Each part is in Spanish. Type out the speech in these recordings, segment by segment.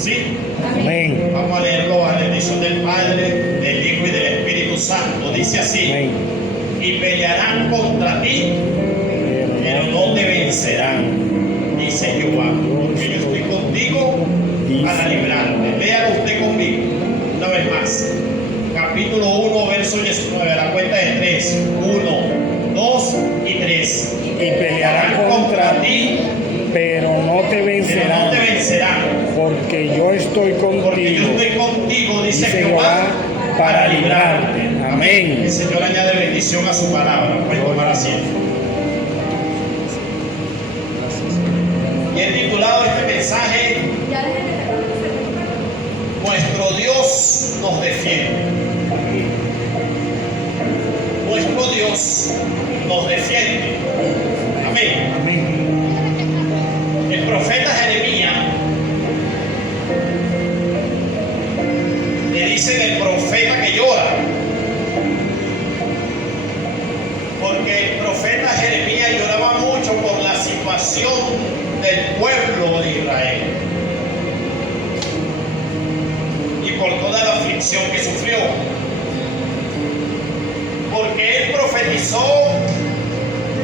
¿Sí? Amén. Vamos a leerlo a la bendición del Padre, del Hijo y del Espíritu Santo. Dice así: Amén. y pelearán contra ti, pero no te vencerán, dice Jehová, porque yo estoy contigo para librarte. Léalo usted conmigo, una vez más. Capítulo 1, verso 19, a la cuenta de 3. 1, 2 y 3. Y pelearán contra ti, pero no te vencerán, porque yo estoy contigo, dice Jehová, Jehová, para librarte. Amén. El Señor añade bendición a su palabra. Pueden tomar asiento. Y he titulado este mensaje: nuestro Dios nos defiende. Nuestro Dios nos defiende. Amén. Amén. El profeta Jeremías le dice el profeta que llora, porque el profeta Jeremías lloraba mucho por la situación del pueblo de Israel y por toda la aflicción que sufrió, porque él profetizó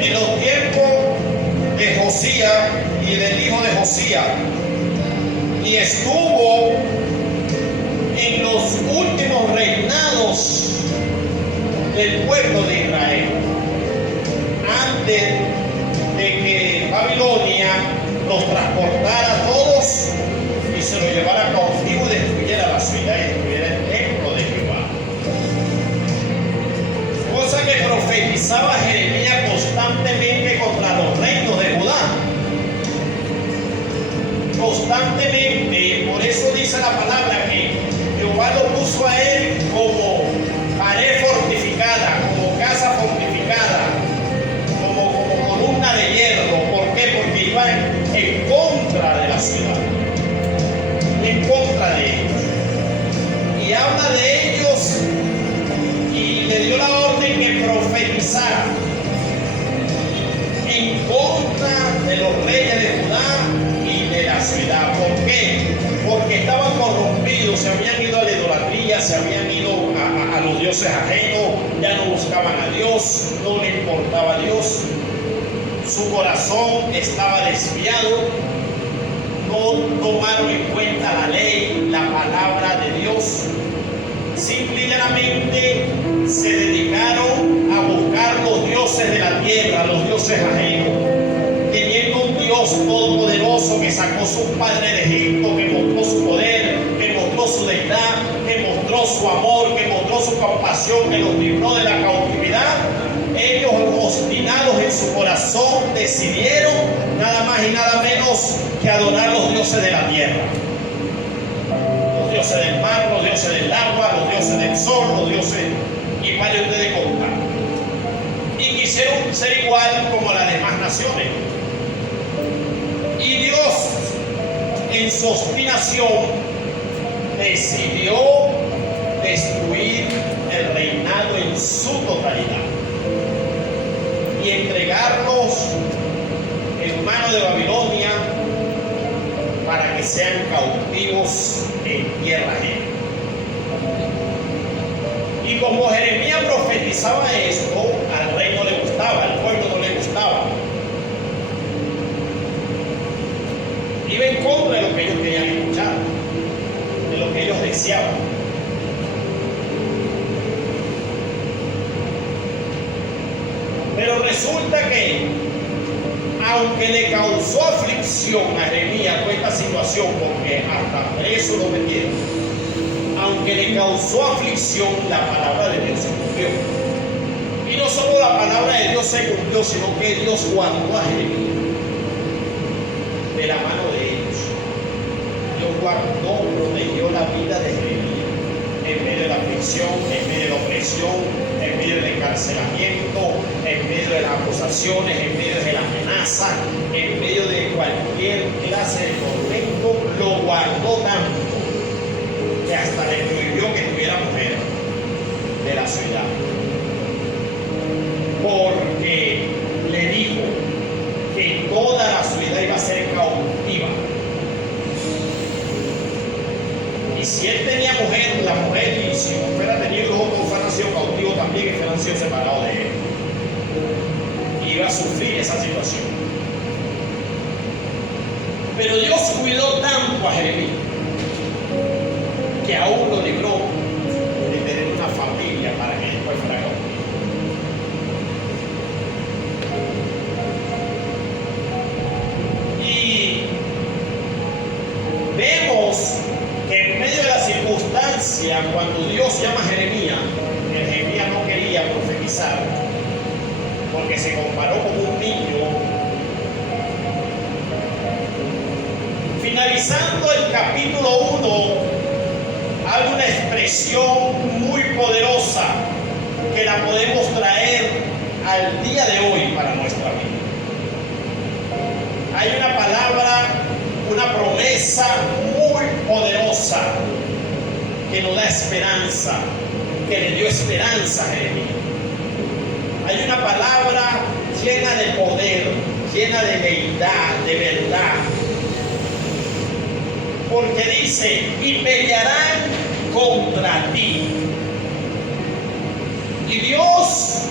en los tiempos de Josías y del hijo de Josías, y estuvo en los últimos reinados del pueblo de Israel, antes de que Babilonia los transportara a todos y se los llevara cautivo y destruyera la ciudad y destruyera el templo de Jehová. Cosa que profetizaba Jeremías constantemente contra los reinos de Judá. Constantemente, por eso dice la palabra que Jehová lo puso a él como pared fortificada, como casa fortificada, como columna de hierro. ¿Por qué? Porque iba en contra de la ciudad, en contra de ellos. Y habla de ellos y le dio la orden que profetizara en contra de los reyes de Judá y de la ciudad. ¿Por qué? Porque estaban corrompidos, se habían ido a la idolatría, se habían ido a los dioses ajenos, ya no buscaban a Dios, no le importaba a Dios, su corazón estaba desviado, no tomaron en cuenta la ley, la palabra de Dios, simplemente se dedicaron a buscar los dioses de la tierra, los dioses ajenos, teniendo un Dios todopoderoso que sacó a su padre de Egipto, que mostró su poder, que mostró su deidad, que mostró su amor, que mostró su compasión, que los libró de la cautividad. Ellos, obstinados en su corazón, decidieron nada más y nada menos que adorar los dioses de la tierra, los dioses del mar, los dioses del agua, los dioses del sol, los dioses, y para ustedes contar. Y quisieron ser igual como las demás naciones. Y Dios, en su obstinación, decidió destruir el reinado en su totalidad y entregarlos en manos de Babilonia para que sean cautivos en tierra ajena. Y como Jeremías profetizaba esto, al rey no le gustaba, al pueblo no le gustaba. Iba en contra de lo que ellos querían escuchar, de lo que ellos deseaban. Pero resulta que, aunque le causó aflicción a Jeremías toda esta situación, porque hasta preso lo metieron, aunque le causó aflicción, la palabra de Dios se cumplió. Y no solo la palabra de Dios se cumplió, sino que Dios guardó a Jeremías de la mano de ellos. Dios guardó, protegió la vida de Jeremías en medio de la aflicción, en medio de la opresión, en medio del encarcelamiento, en medio de las acusaciones, en medio de la amenaza, en medio de cualquier clase de tormento. Lo guardó tanto que hasta le prohibió que tuviera mujer de la ciudad, porque le dijo que toda la ciudad iba a ser cautiva si él tenía mujer, la mujer, y si fuera tenido hijos, todos fueran sido cautivos también, que fueran sido separados de él. Iba a sufrir esa situación. Pero Dios cuidó tanto a Jeremías que aún lo libró de tener una familia para que después fuera cautivo. Y vemos que en medio de la circunstancia, cuando Dios llama a Jeremías, Jeremías no quería profetizar porque se comparó como un niño. Finalizando el capítulo 1, hay una expresión muy poderosa que la podemos traer al día de hoy para nuestra vida. Hay una palabra, una promesa muy poderosa que nos da esperanza, que le dio esperanza a Jeremías. Hay una palabra llena de poder, llena de deidad, de verdad. Porque dice, y pelearán contra ti. Y Dios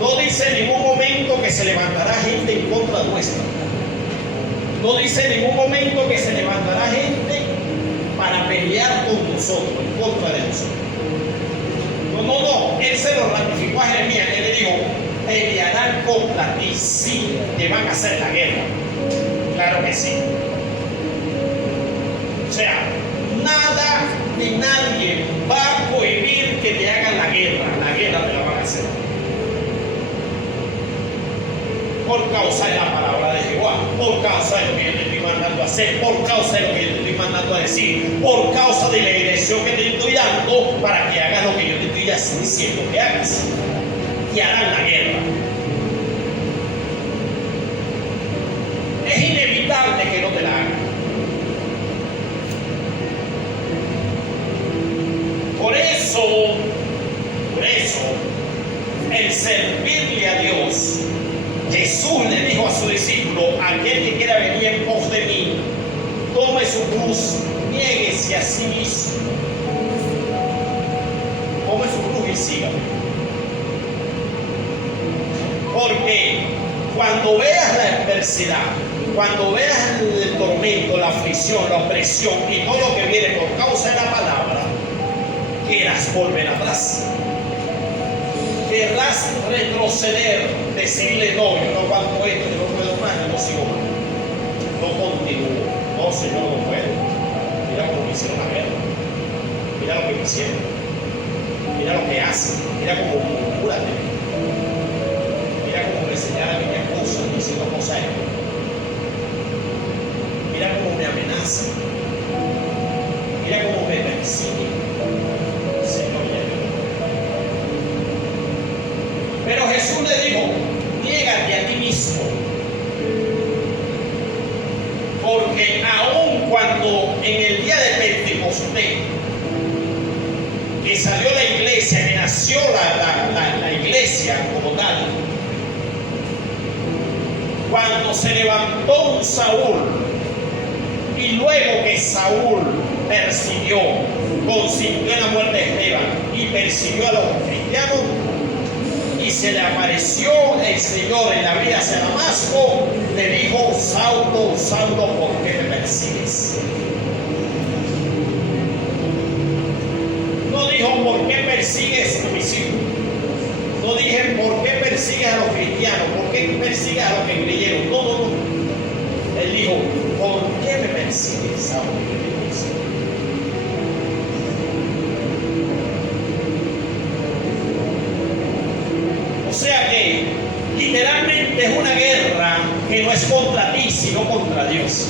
no dice en ningún momento que se levantará gente en contra nuestra. No dice en ningún momento que se levantará gente para pelear con nosotros, en contra de nosotros. No, Él se lo ratificó a Jeremías. Él le dijo, pelearán contra ti, sí, te van a hacer la guerra. Claro que sí. O sea, nada ni nadie va a cohibir que te hagan la guerra te la van a hacer. Por causa de la palabra de Jehová, por causa de lo que yo te estoy mandando a hacer, por causa de lo que yo te estoy mandando a decir, por causa de la dirección que te estoy dando para que hagas lo que yo te estoy diciendo que hagas. Y harán la guerra. Es inevitable que no te la hagan. Por eso, el servirle a Dios, Jesús le dijo a su discípulo, aquel que quiera venir en pos de mí, tome su cruz, niéguese a sí mismo, tome su cruz y sígame. Porque cuando veas la adversidad, cuando veas el tormento, la aflicción, la opresión y todo lo que viene por causa de la palabra, quieras volver atrás, querrás retroceder, decirle no, yo no aguanto esto, yo no puedo más, yo no sigo más, no continúo, no Señor, no puedo. Mira cómo me hicieron la guerra, mira lo que me hicieron, mira lo que hacen, mira cómo murmuran de mí, mira cómo me señalan y me acusan diciendo cosas, mira cómo me amenazan, mira cómo me persiguen. Pero Jesús le dijo, niégate a ti mismo. Porque aun cuando en el día de Pentecostés, que salió la iglesia, que nació la iglesia como tal, cuando se levantó un Saúl, y luego que Saúl persiguió, consintió en la muerte de Esteban y persiguió a los cristianos, y se le apareció el Señor en la vía hacia Damasco, le dijo, Saulo, Saulo, ¿por qué me persigues? No dijo, ¿por qué persigues a mis hijos? No dije, ¿por qué persigues a los cristianos? ¿Por qué persigues a los que creyeron? No. Él dijo, ¿por qué me persigues, Saulo? O sea que literalmente es una guerra que no es contra ti, sino contra Dios.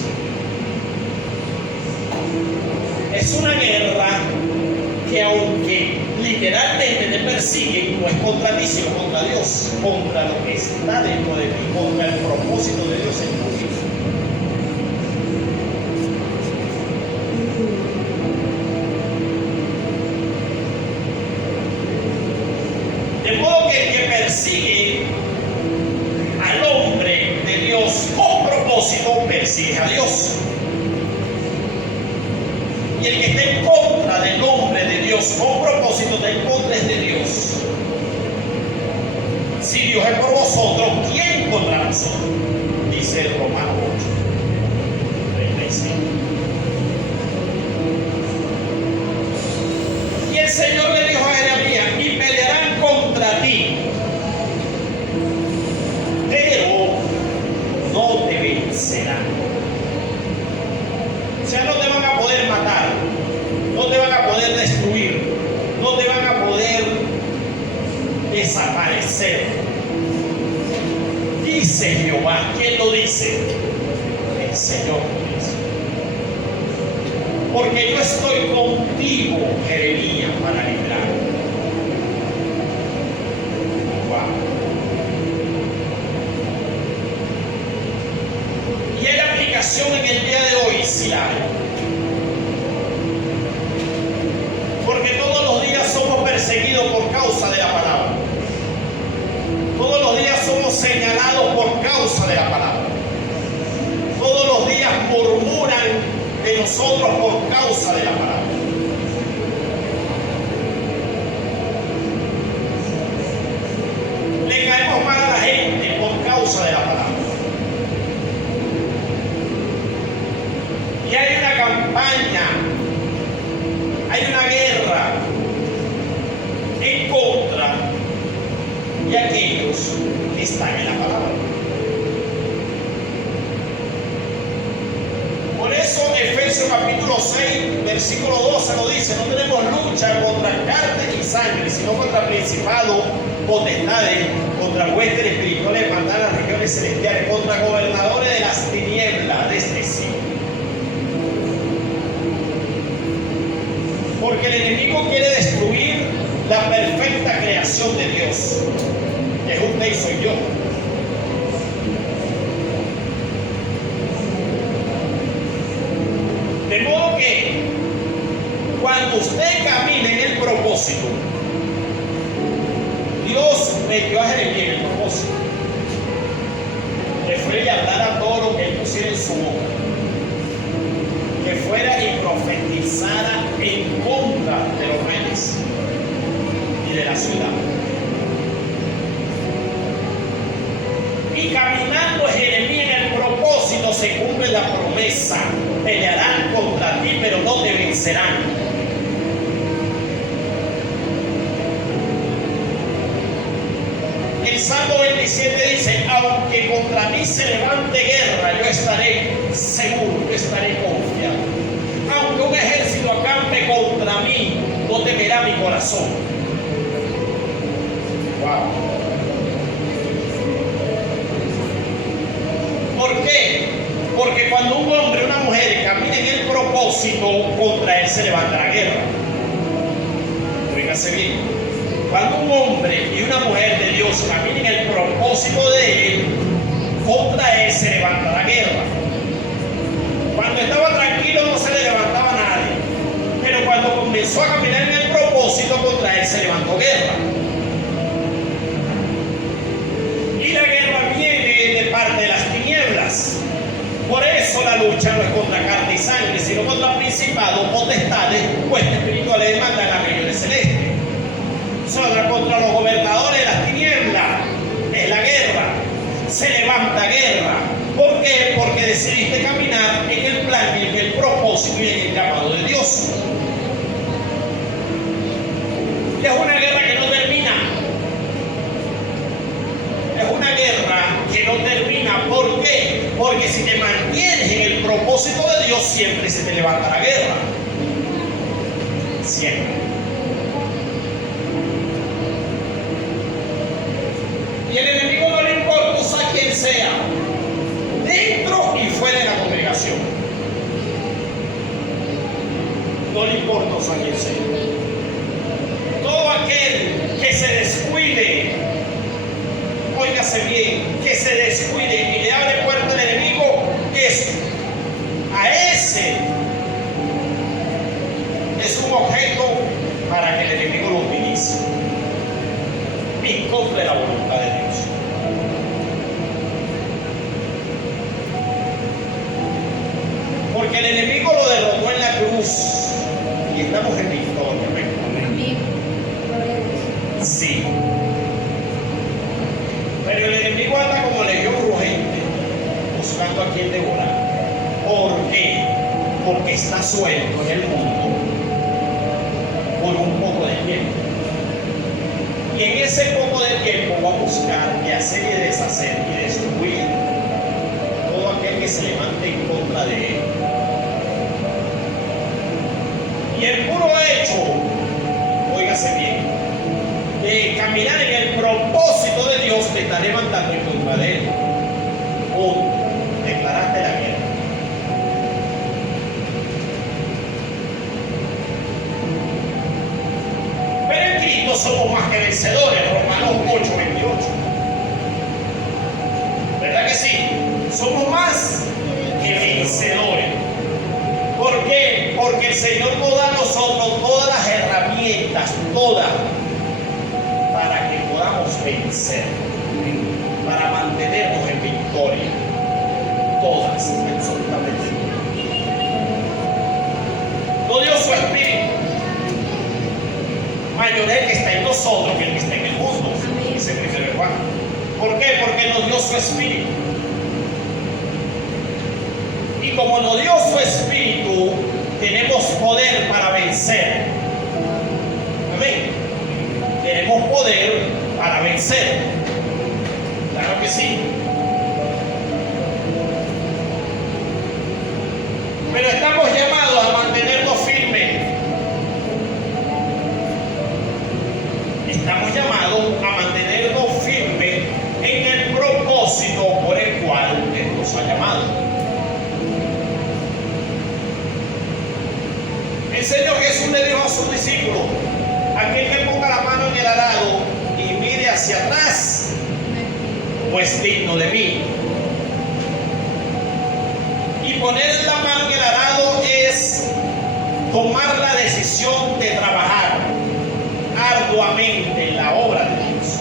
Es una guerra que aunque literalmente te persiguen, no es contra ti, sino contra Dios, contra lo que está dentro de ti, contra el propósito de Dios en tu vida. De modo que el que persigue al hombre de Dios con propósito, persigue a Dios. Y el que está en contra Dios con propósitos en contra de Dios. Si Dios es por vosotros, ¿quién contra nosotros? Dice el Romano 8:35. Y el Señor le dijo a Jeremías: y pelearán contra ti, pero no te vencerán. O sea, no te van a poder matar, no te van a poder destruir, no te van a poder desaparecer. Dice Jehová. ¿Quién lo dice? El Señor lo dice. Porque yo estoy contigo, Jeremías, para librar. Wow. Y hay aplicación en el día de hoy, si la hay. Porque todos los días somos perseguidos por causa de la palabra. Todos los días somos señalados por causa de la palabra. Todos los días murmuran de nosotros por causa de la palabra. Le caemos mal a la gente por causa de la palabra. Y hay una campaña, hay una guerra en contra de aquellos que están en la palabra. Por eso Efesios capítulo 6, versículo 12 lo dice: no tenemos lucha contra carne y sangre, sino contra principados, potestades, contra huestes espirituales mandadas en las regiones celestiales, contra gobernadores de las tinieblas de este siglo. Porque el enemigo quiere destruir la perfecta creación de Dios, que es usted y soy yo. De modo que cuando usted camine en el propósito, Dios metió a Jeremías en el propósito, que fue y hablara todo lo que él pusiera en su boca, que fuera y profetizara en contra de los reyes y de la ciudad. Y caminando Jeremías en el propósito, se cumple la promesa: pelearán contra ti, pero no te vencerán. El Salmo 27 dice: aunque contra mí se levante guerra, yo estaré seguro, yo estaré confiado. Aunque un ejército acampe contra mí, no temerá mi corazón. Wow. ¿Por qué? Porque cuando un hombre o una mujer camina en el propósito, contra él se levanta la guerra. Fíjase bien. Cuando un hombre y una mujer de Dios caminan en el propósito de él, contra él se levanta la guerra. Cuando estaba tranquilo no se le levantaba a nadie, pero cuando comenzó a caminar en el propósito, contra él se levantó guerra. Y la guerra viene de parte de las tinieblas. Por eso la lucha no es contra carne y sangre, sino contra principados, potestades, huestes espirituales de maldad en las regiones celestes. Contra los gobernadores de las tinieblas es la guerra. Se levanta guerra. ¿Por qué? Porque decidiste caminar en el plan, en el propósito y en el llamado de Dios. Y es una guerra que no termina. Es una guerra que no termina. ¿Por qué? Porque si te mantienes en el propósito de Dios, siempre se te levanta la guerra. Siempre. Y el enemigo no le importa usar quien sea, dentro y fuera de la congregación. No le importa usar quien sea. Todo aquel que se descuide, óigase bien, que se descuide y le abre puerta al enemigo, a ese es un objeto para que el enemigo lo utilice en contra de la voluntad de Dios. Porque el enemigo lo derrotó en la cruz y estamos en victoria. quien devorar. ¿Por qué? Porque está suelto en el mundo por un poco de tiempo. Y en ese poco de tiempo va a buscar y hacer y deshacer y destruir todo aquel que se levante en contra de él. Y el puro hecho, óigase bien, de caminar en el propósito de Dios te está levantando en contra de él. Punto. Declaraste la guerra. Pero en Cristo somos más que vencedores, Romanos 8:28. ¿Verdad que sí? Somos más que vencedores. ¿Por qué? Porque el Señor nos da a nosotros todas las herramientas, todas, para que podamos vencer, para mantenernos en victoria. Todas, absolutamente. No dio su espíritu. Mayor es el que está en nosotros que el que está en el mundo, dice 1 Juan. ¿Por qué? Porque nos dio su espíritu. Y como nos dio su espíritu, tenemos poder para vencer. Amén. Tenemos poder para vencer. Claro que sí. Pero estamos llamados a mantenernos firmes. Estamos llamados a mantenernos firmes en el propósito por el cual Él nos ha llamado. El Señor Jesús le dijo a sus discípulos: aquel que ponga la mano en el arado y mire hacia atrás, pues digno de mí. Y poner la mano en el arado es tomar la decisión de trabajar arduamente en la obra de Dios.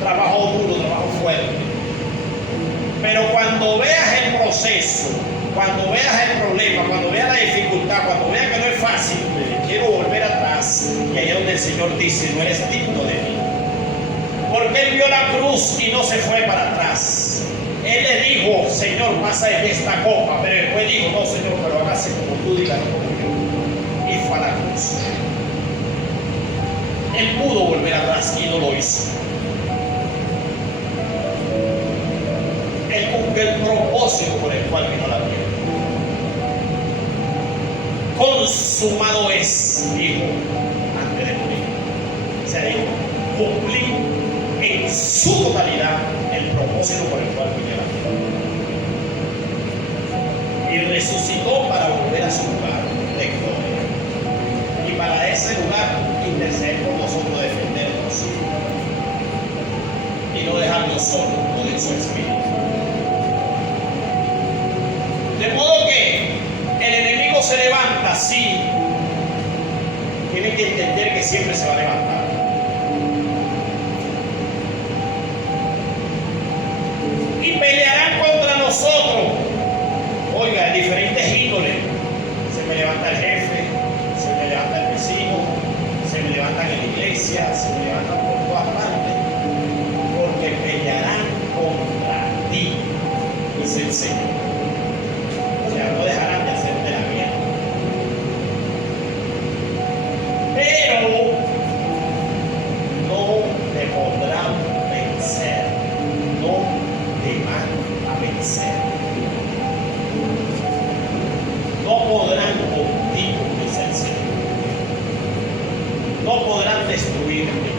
Trabajo duro, trabajo fuerte. Pero cuando veas el proceso, cuando veas el problema, cuando veas la dificultad, cuando veas que no es fácil, quiero volver atrás. Y ahí es donde el Señor dice: no eres digno de mí. Porque Él vio la cruz y no se fue para atrás. Él le dijo: Señor, pasa de esta copa. Pero después dijo: no, Señor, pero hágase como tú digas, no como yo. Y fue a la cruz. Él pudo volver atrás y no lo hizo. Él cumplió el propósito por el cual vino a la tierra. Consumado es, dijo antes de morir. O sea, dijo: cumplí en su totalidad el propósito por el cual vino a la tierra. Y resucitó para volver a su lugar de gloria. Y para ese lugar interceder por nosotros, defendernos y no dejarnos solos con su espíritu. De modo que el enemigo se levanta, sí. Tienen que entender que siempre se va a levantar. Y pelearán contra nosotros. Oiga, diferentes índoles. Se me levanta el jefe, se me levanta el vecino, se me levantan en la iglesia, se me levantan por todas partes. Porque pelearán contra ti, dice el Señor. No dejarán de hacerte la guerra. Pero no te podrán vencer. No te van a vencer. No podrán contigo, dice el Señor. No podrán destruirte.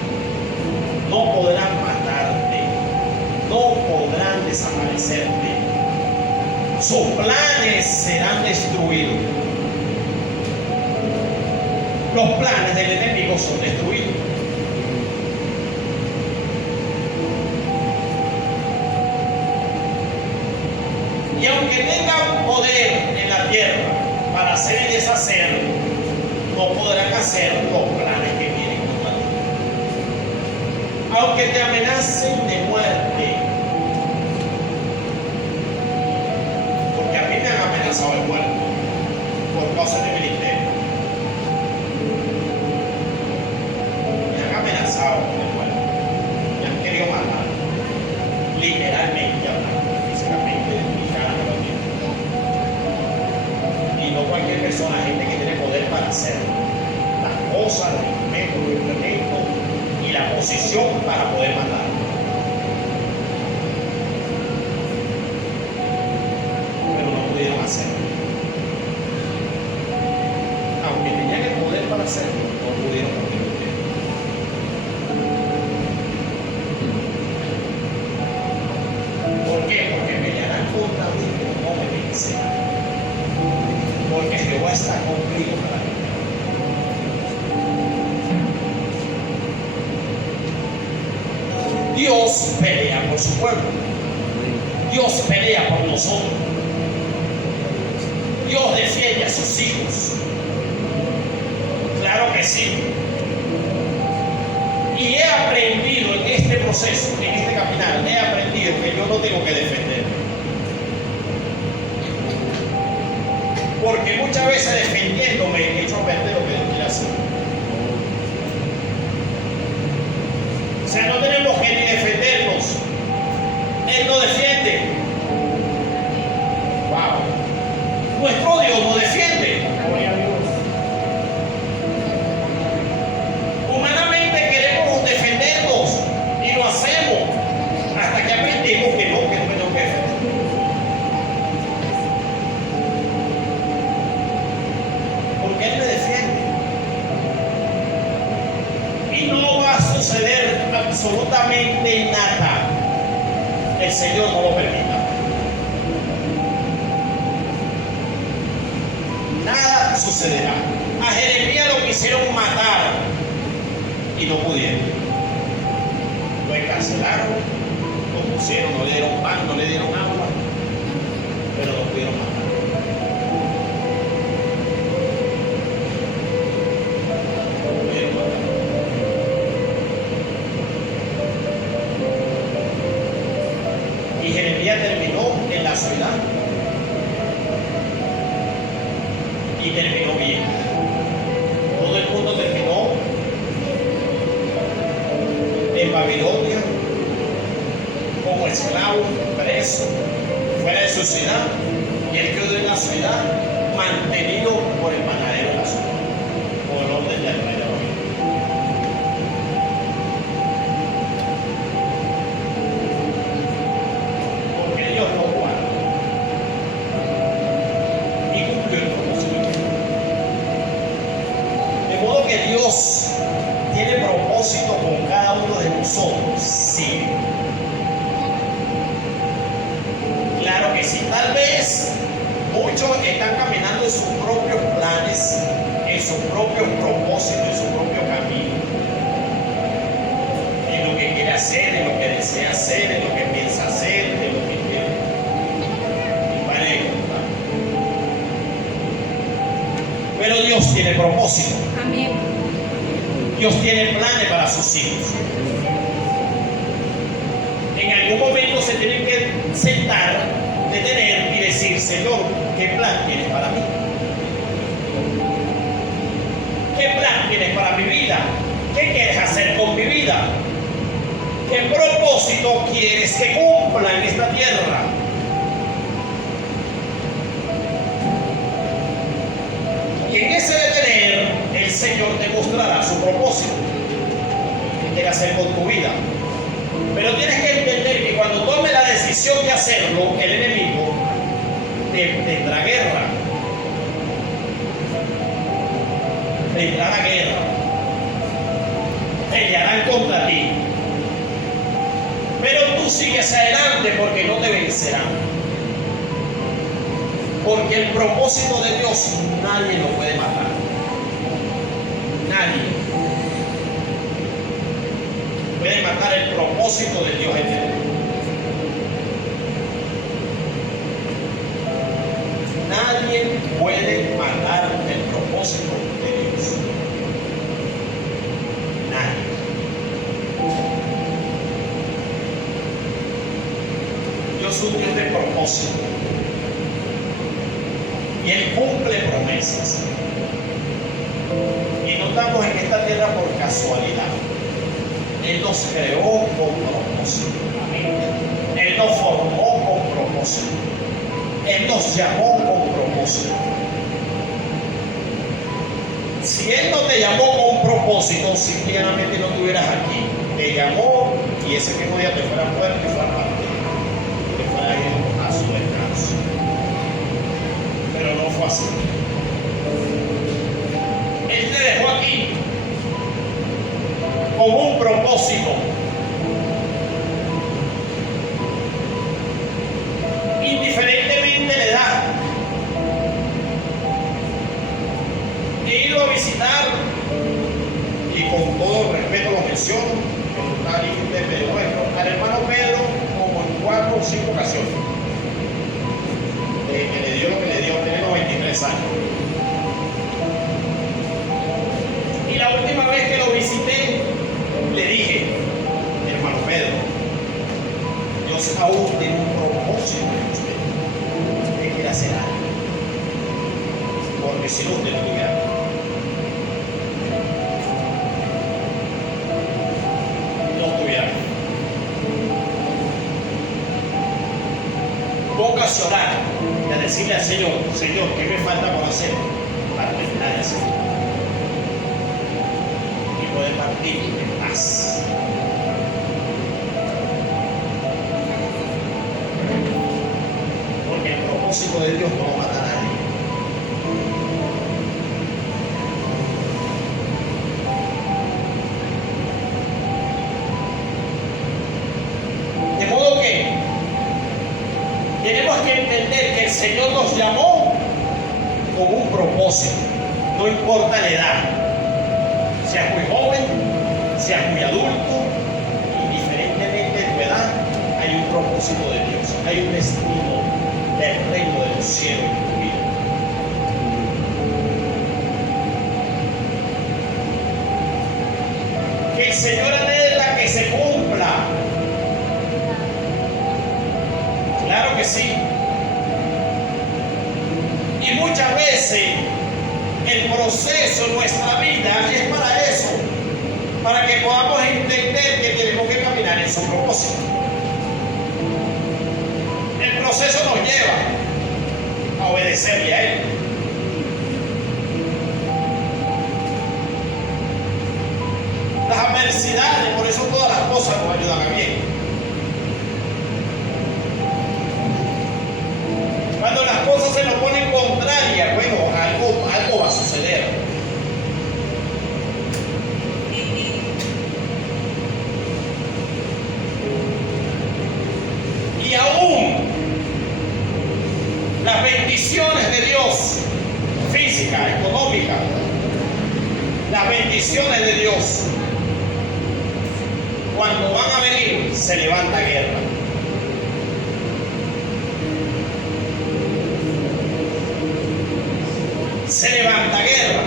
No podrán matarte. No podrán desaparecerte. Sus planes serán destruidos. Los planes del enemigo son destruidos. Y aunque tengan poder en la tierra para hacer y deshacer, no podrán hacer los planes que vienen contra ti. Aunque te amenacen de muerte, amenazado de muerte por causa de ministerio. Me han amenazado de muerte. Me han querido matar. Literalmente hablando. son la gente que tiene poder para hacer las cosas, los instrumentos y la posición para poder matar. Pero no pudieron hacerlo. Aunque tenían el poder para hacerlo, no pudieron porque no pudieron. ¿Por qué? Porque pelearán contra mí, pero no me vencerán. Porque Jehová está conmigo para mí. Dios pelea por su pueblo. Dios pelea por nosotros. Dios defiende a sus hijos. Claro que sí. Y he aprendido en este proceso, en este caminar, he aprendido que yo no tengo que defender. Porque muchas veces defendiéndome he hecho perder lo que Dios quiere hacer. O sea, no tenemos que ni defendernos. Él no defiende. Wow. Nuestro Dios no defiende. Humanamente queremos defendernos y lo hacemos hasta que aprendemos que no tenemos que defender. Porque Él me defiende. Y no va a suceder absolutamente nada. El Señor no lo permita. Nada sucederá. A Jeremías lo quisieron matar y no pudieron. Lo encarcelaron, lo pusieron, no le dieron pan, no le dieron agua, pero lo pudieron matar. Y Jeremías terminó en la ciudad y terminó bien. Todo el mundo terminó en Babilonia como esclavo, preso, fuera de su ciudad, y él quedó en la ciudad mantenido por el panadero de la ciudad, por el orden del rey de Babilonia. Porque Dios lo guarda y cumplió el propósito. De modo que Dios tiene propósito con cada uno de nosotros, sí. Claro que sí. Tal vez muchos están caminando en sus propios planes, en sus propios propósitos, en su propio camino, en lo que quiere hacer, en lo que desea hacer, en lo que piensa hacer, en lo que quiere. Y vale contar. Pero Dios tiene propósito. Amén. Dios tiene planes para sus hijos. En algún momento se tienen que sentar, detener y decir: Señor, ¿qué plan tienes para mí? ¿Qué plan tienes para mi vida? ¿Qué quieres hacer con mi vida? ¿Qué propósito quieres que cumpla en esta tierra? Y en ese detener, el Señor te mostrará su propósito. ¿Qué quiere hacer con tu vida? Pero tienes que entender que cuando tomes la decisión de hacerlo, el enemigo tendrá guerra. Tendrá la guerra. Pelearán contra ti. Pero tú sigues adelante porque no te vencerán. Porque el propósito de Dios nadie lo puede matar. Nadie puede matar el propósito de Dios eterno. Nadie puede matar el propósito de Dios. Nadie. Dios es un Dios de propósito. Y Él cumple promesas. Y no estamos en esta tierra por casualidad. Él nos creó con propósito. Él nos formó con propósito. Él nos llamó con propósito. te llamó con un propósito, simplemente no estuvieras aquí. Te llamó y ese mismo día te fuera fuera y fuera parte, te fuera a ir a su descanso. Pero no fue así. Él te dejó aquí con un propósito. Indiferentemente la edad, he ido a visitar, y con todo respeto lo menciono, que está de Pedro nuestro, al hermano Pedro como en 4 o 5 ocasiones, que le dio lo que le dio, tiene 93 años. Y la última vez que lo visité, le dije, hermano Pedro, Dios aún tiene un propósito en usted. Usted quiere hacer algo. Porque si no, usted no tuviera nada. No estuviera nada. Ponga a orar y a decirle al Señor, Señor, ¿qué me falta por hacer para terminar de hacer? Y poder partir en paz. Porque el propósito de Dios no mata a nadie. De modo que tenemos que entender que el Señor nos llamó con un propósito, no importa la edad, seas muy joven, seas muy adulto, indiferentemente de tu edad, hay un propósito de Dios, hay un destino del reino de los cielos en tu vida. Que el Señor anhela que se cumpla. Claro que sí. Y muchas veces el proceso en nuestra vida es para eso, para que podamos entender que tenemos que caminar en su propósito. El proceso nos lleva a obedecerle a Él. Las adversidades, por eso todas las cosas nos ayudan a bien. Cuando las cosas se nos ponen contrarias, bueno, algo va a suceder. Y aún las bendiciones de Dios, física, económica, las bendiciones de Dios, cuando van a venir, se levanta guerra. Se levanta guerra.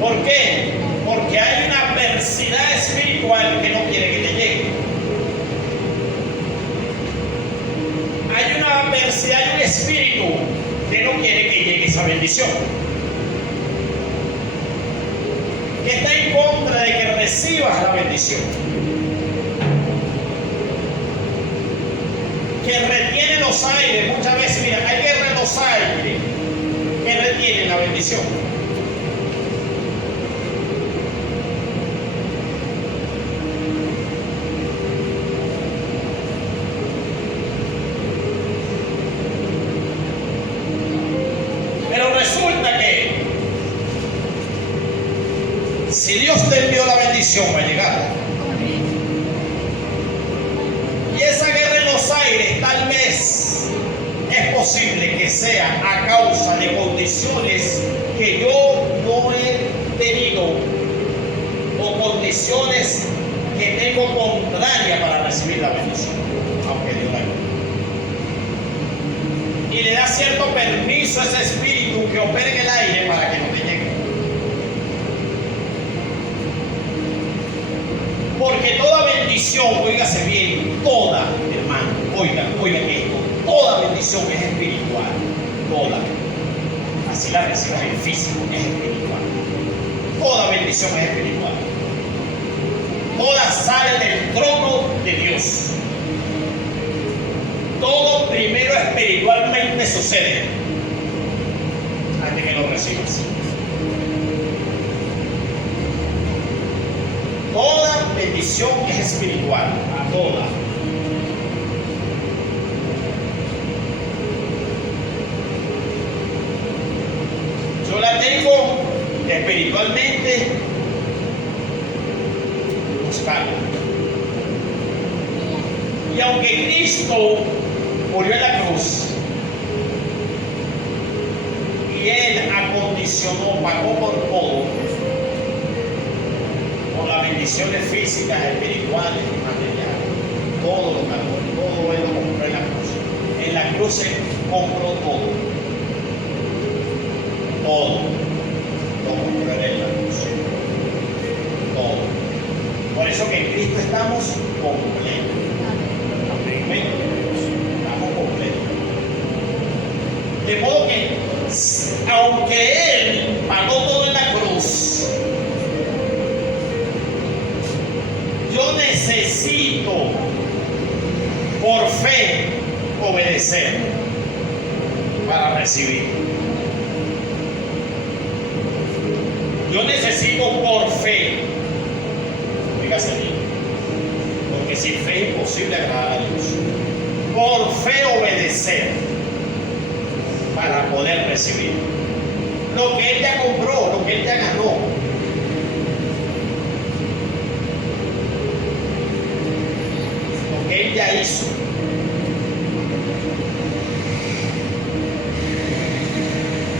¿Por qué? Porque hay una adversidad espiritual que no quiere que te llegue. Hay una adversidad, hay un espíritu que no quiere que llegue esa bendición. Que está en contra de que recibas la bendición. Que retiene los aires. Muchas veces, mira, hay guerra en los aires que retienen la bendición. Pero resulta que si Dios te envió la bendición, va a llegar. Y esa guerra en los aires tal vez es posible que sea a causa de condiciones que yo no he tenido o condiciones que tengo contrarias para recibir la bendición, aunque Dios la dé. Y le da cierto permiso a ese espíritu que opera en el aire para que no te llegue. Porque toda bendición, óigase bien, toda, hermano, oigan esto, toda bendición es espiritual, toda. Así la recibes en físico, es espiritual. Toda bendición es espiritual. Toda sale del trono de Dios. Todo primero espiritualmente sucede antes que lo recibas. bendición es espiritual, toda. Yo la tengo espiritualmente buscada. Y aunque Cristo murió en la cruz y Él acondicionó, pagó por todo, por las bendiciones físicas, espirituales y materiales, todo lo pagó, todo Él lo compró en la cruz. En la cruz Él compró todo, todo lo compró en la cruz, todo. Por eso que en Cristo estamos completos. Estamos completos. De modo que, aunque Él pagó todo en la cruz, yo necesito por fe obedecer para recibir. Yo necesito por fe, fíjate bien, porque sin fe es imposible agradar a Dios. Por fe obedecer para poder recibir lo que Él ya compró, lo que Él ya ganó. Lo que Él ya hizo.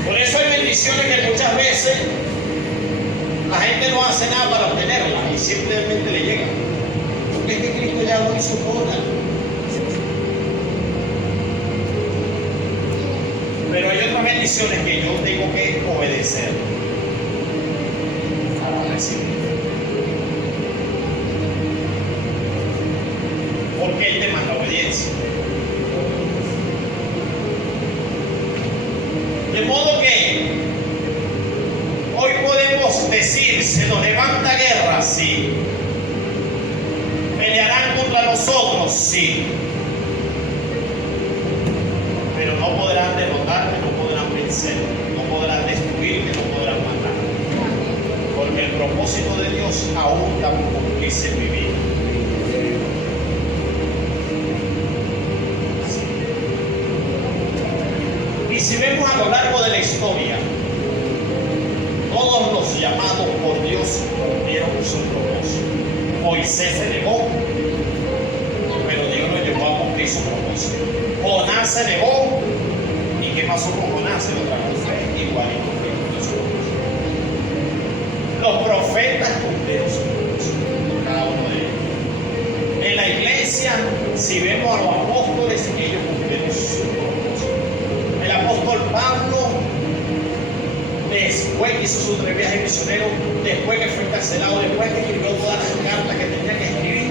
Por eso hay bendiciones que muchas veces la gente no hace nada para obtenerlas y simplemente le llegan. Porque es que Cristo ya lo hizo toda. Pero hay otras bendiciones que yo tengo que obedecer para recibir. Porque Él demanda obediencia. De modo que hoy podemos decir, se nos levanta guerra, sí. Pelearán contra nosotros, sí. Pero no podrán derrotarme, no podrán vencer, no podrán destruirme, no podrán matar. Porque el propósito de Dios aún da por cumplirse en mi vida. Sí. Y si vemos a lo largo de la historia, todos los llamados por Dios cumplieron su propósito. Moisés se negó, pero Dios lo llevó a cumplir su propósito. Jonás se negó, ¿y qué pasó con Jonás? Se lo trajo fe, igualito cumplió su propósito. Los profetas cumplieron su propósito, cada uno de ellos. En la iglesia, si vemos a los apóstoles, ellos cumplieron su propósito. El apóstol Pablo, después que hizo su viaje misionero, después que fue encarcelado, después que escribió todas las cartas que tenía que escribir,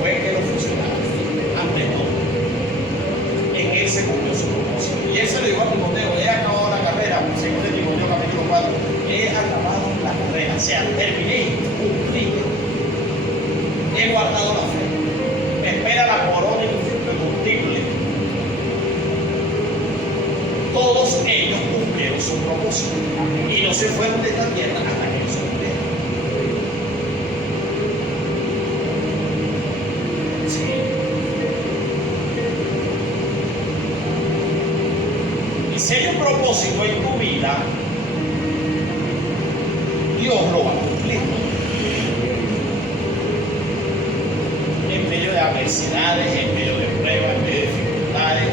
fue que lo fusilaron. Ante todo, en él se cumplió su propósito. Y él se lo dijo a Timoteo: he acabado la carrera, según de Timoteo capítulo 4, he acabado la carrera, o sea, terminé, cumplí, he guardado la fe, me espera la corona indiscutible. Todos ellos cumplieron su propósito y no se fueron de esta tierra hasta que ellos cumplieron. Sí. Y si hay un propósito en tu vida, Dios lo va a cumplir. En medio de adversidades, en medio de pruebas, en medio de dificultades,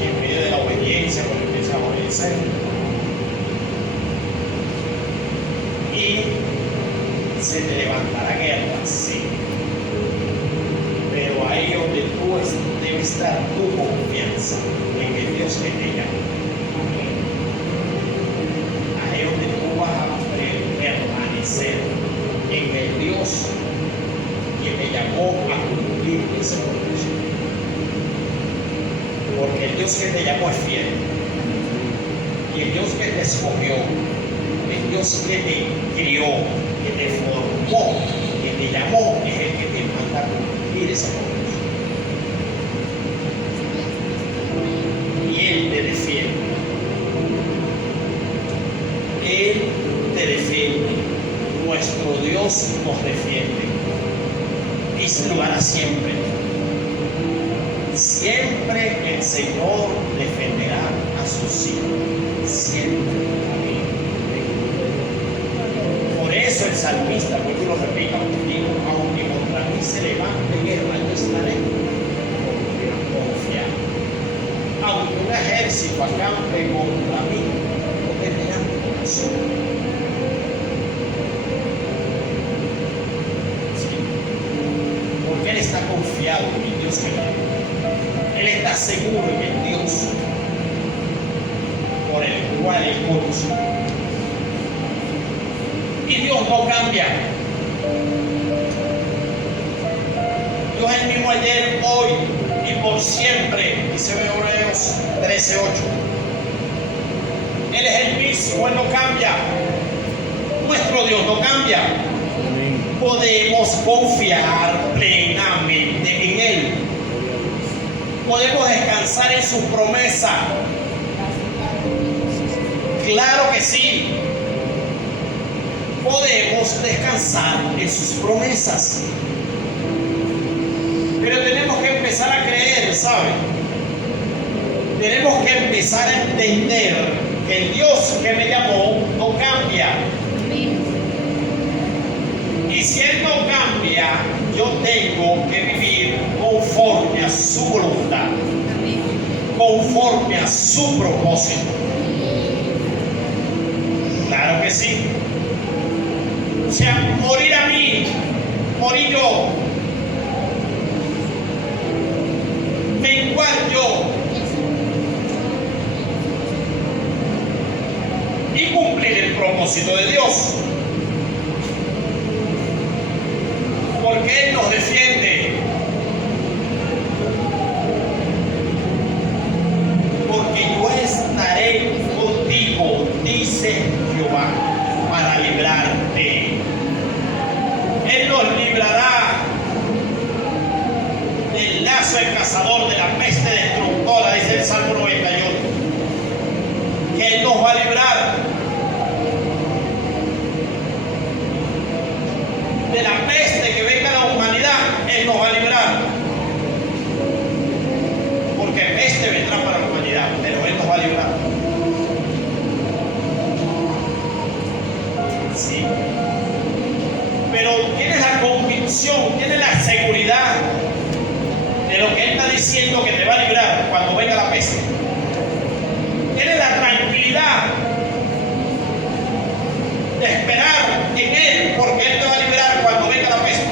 en medio de la obediencia, cuando empiezas a obedecer. Y se te levantará guerra, sí. Pero ahí donde tú debe estar tu confianza en el Dios que te llama. Ahí donde tú vas a permanecer en el Dios que te llamó a cumplir ese propósito. Porque el Dios que te llamó es fiel. Y el Dios que te escogió, el Dios que te crió, que te formó, que te llamó, es el que te manda a cumplir ese propósito. Y Él te defiende. Él te defiende. Nuestro Dios nos defiende. Eso lo hará siempre. Siempre el Señor defenderá a sus hijos. Siempre. Por eso el salmista, vuelvo y lo repito, digo, aunque contra mí se levante guerra, yo estaré confiado. Aunque un ejército acampe contra mí, no tendrá mi corazón. Sí. Porque él está confiado en el Dios que le ama. Él está seguro en el Dios por el cual él conoce. Y Dios no cambia. Dios es el mismo ayer, hoy y por siempre, dice Hebreos 13:8. Él es el mismo, Él no cambia. Nuestro Dios no cambia. Podemos confiar plenamente en Él. Podemos descansar en su promesa. Claro que sí. Podemos descansar en sus promesas. Pero tenemos que empezar a creer, ¿sabe? Tenemos que empezar a entender que el Dios que me llamó no cambia. Y si Él no cambia, yo tengo que vivir conforme a su voluntad, conforme a su propósito. Claro que sí. O sea, morir a mí, morir yo, menguar yo y cumplir el propósito de Dios. Porque Él nos defiende. Porque yo estaré contigo, dice Jehová, para librarte. Él nos librará del lazo del cazador, de la peste destructora, dice el Salmo 91. Que Él nos va a librar de la peste que venga a la humanidad. Él nos va a librar. Porque peste vendrá para la humanidad, pero Él nos va a librar. Sí. Pero tienes la convicción, tienes la seguridad de lo que Él está diciendo que te va a librar cuando venga la peste. Tienes la tranquilidad de esperar en Él, porque Él te va a liberar cuando venga la peste.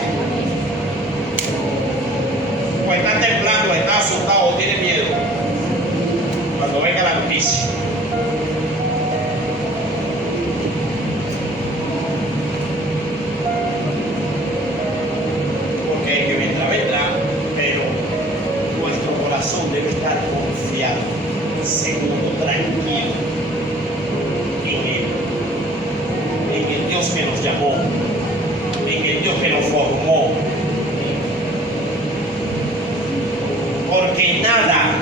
O estás temblando, estás asustado, o tienes miedo cuando venga la noticia. Debe estar confiado, seguro, tranquilo en el Dios que nos llamó, en el Dios que nos formó. Porque nada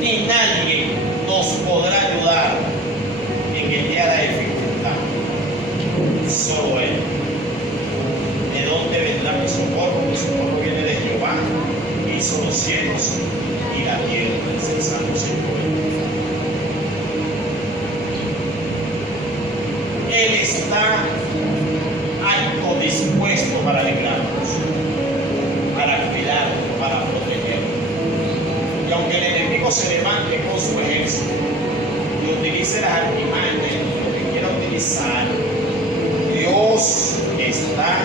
ni nadie nos podrá ayudar en el día de la dificultad. Solo Él. ¿De dónde vendrá mi socorro? Mi socorro viene de Jehová. Hizo los cielos y la tierra, dice el Salmo 120. Él está alto dispuesto para librarnos, para cuidarnos, para protegernos. Y aunque el enemigo se levante con su ejército y utilice las artimañas, lo que quiera utilizar, Dios está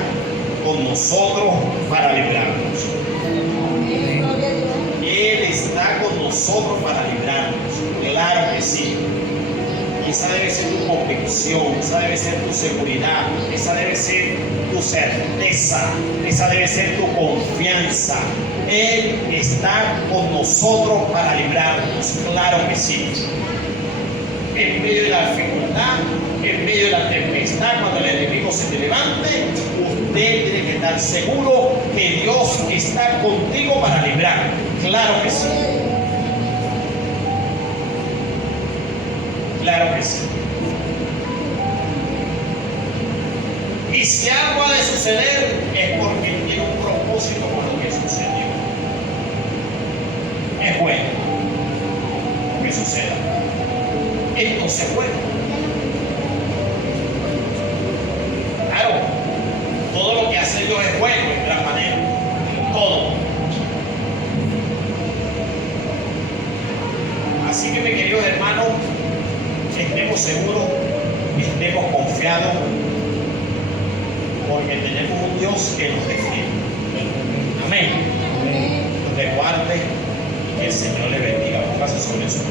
con nosotros para librarnos. Él está con nosotros para librarnos. Claro que sí. Y esa debe ser tu convicción, esa debe ser tu seguridad, esa debe ser tu certeza, esa debe ser tu confianza. Él está con nosotros para librarnos. Claro que sí. En medio de la dificultad, en medio de la tempestad, cuando el enemigo se te levante, usted tiene que estar seguro que Dios está contigo para librar. Claro que sí. Claro que sí. Y si algo ha de suceder es porque tiene un propósito. propósito con lo que sucedió. Es bueno lo que suceda. Entonces, bueno, claro, todo lo que hace Dios es bueno en gran manera. Todo. Así que, mis queridos hermanos, estemos seguros, estemos confiados, porque tenemos un Dios que nos defiende. Amén. Nos guarde y que el Señor le bendiga. Pase sobre su